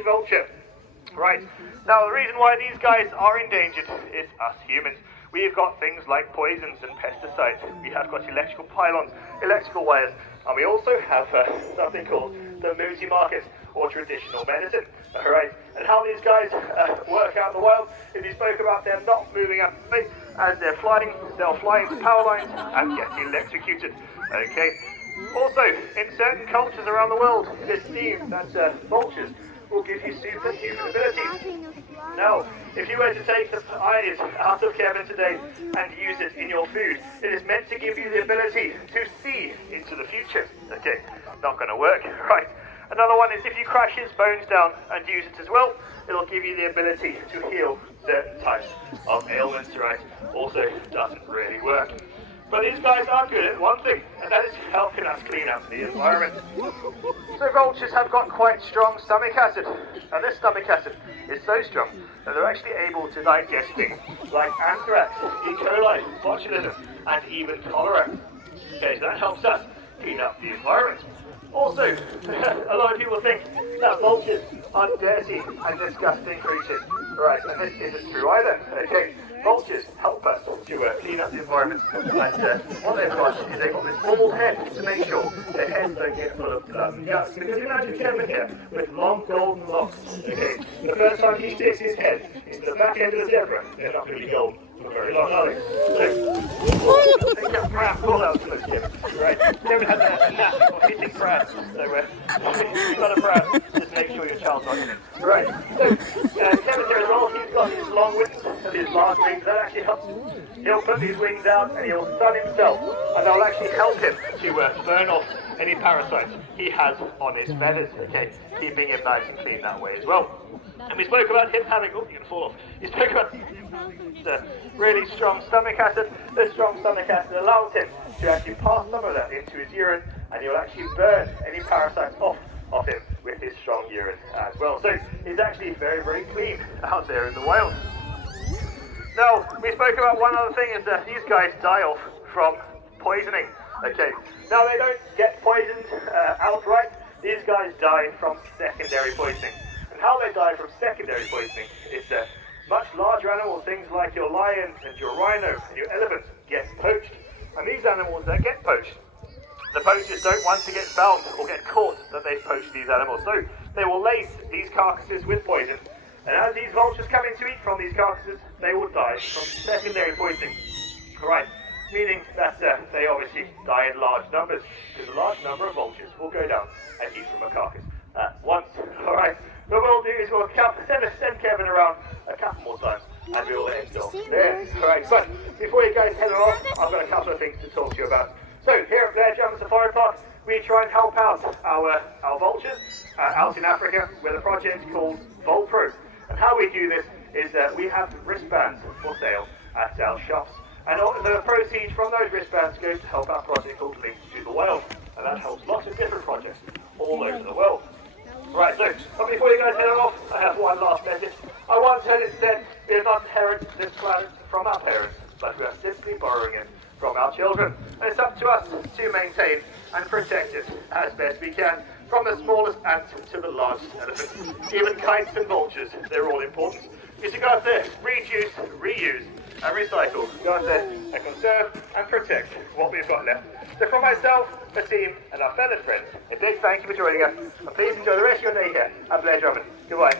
big vulture. Right, now the reason why these guys are endangered is us humans. We've got things like poisons and pesticides. We have got electrical pylons, electrical wires, and we also have something called the Musi market, or traditional medicine. Alright, and how these guys work out in the wild is we spoke about them not moving up as they're flying, they'll fly into power lines and get electrocuted. Okay, also in certain cultures around the world it is seen that vultures will give you superhuman abilities. Now, if you were to take the eyes out of Kevin today and use it in your food, it is meant to give you the ability to see into the future. Okay, not going to work, right? Another one is if you crash his bones down and use it as well, it'll give you the ability to heal certain types of ailments, right? Also doesn't really work. But these guys are good at one thing, and that is helping us clean up the environment. So vultures have got quite strong stomach acid, and this stomach acid is so strong that they're actually able to digest things like anthrax, E. coli, botulism, and even cholera. Okay, so that helps us clean up the environment. Also, a lot of people think that vultures are dirty and disgusting creatures. Right, and this isn't true either. Okay, vultures help us to clean up the environment. And what they've got is they've got this bald head to make sure their heads don't get full of blood and guts. Because imagine Kevin here with long golden locks. Okay, the first time he sticks his head into the back end of the zebra, they're not going to be gold for very long, are they? So, take that crab call out to those Kevin. Right, Kevin has a knack of hitting crabs. So, if you've got a crab, just make sure your child's not in it. Right, so Kevin here as well, he's got his long wings and his large wings. That actually helps him. He'll put these wings out and he'll sun himself, and that'll actually help him to burn off any parasites he has on his feathers, okay, keeping him nice and clean that way as well. And we spoke about him having, oh, you're going to fall off. We spoke about the really strong stomach acid. This strong stomach acid allows him to actually pass some of that into his urine, and he'll actually burn any parasites off of him with his strong urine as well. So he's actually very, very clean out there in the wild. Now, we spoke about one other thing is that these guys die off from poisoning. Okay, now they don't get poisoned outright. These guys die from secondary poisoning. And how they die from secondary poisoning is that much larger animals, things like your lion and your rhino and your elephant, get poached. And these animals that get poached, the poachers don't want to get found or get caught that they've poached these animals. So they will lace these carcasses with poison. And as these vultures come in to eat from these carcasses, they will die from secondary poisoning. Right, meaning that they obviously die in large numbers, because a large number of vultures will go down and eat from a carcass at once. Alright, what we'll do is we'll send Kevin around a couple more times, and we will end off there. Alright, but before you guys head off, I've got a couple of things to talk to you about. So here at Blair Drummond Safari Park, we try and help out our vultures out in Africa with a project called Vulture. And how we do this is we have wristbands for sale at our shops. And all the proceeds from those wristbands go to help our project called Links to the Wild. And that helps lots of different projects all over the world. Right, so but before you guys head off, I have one last message. I once heard it said, we have not inherited this planet from our parents, but we are simply borrowing it from our children. And it's up to us to maintain and protect it as best we can, from the smallest ant to the largest elephant. Even kites and vultures, they're all important. You should go out there, reduce, reuse, and recycle. Go out there and conserve and protect what we've got left. So from myself, the team, and our feathered friends, a big thank you for joining us, and please enjoy the rest of your day here at Blair Drummond. Goodbye.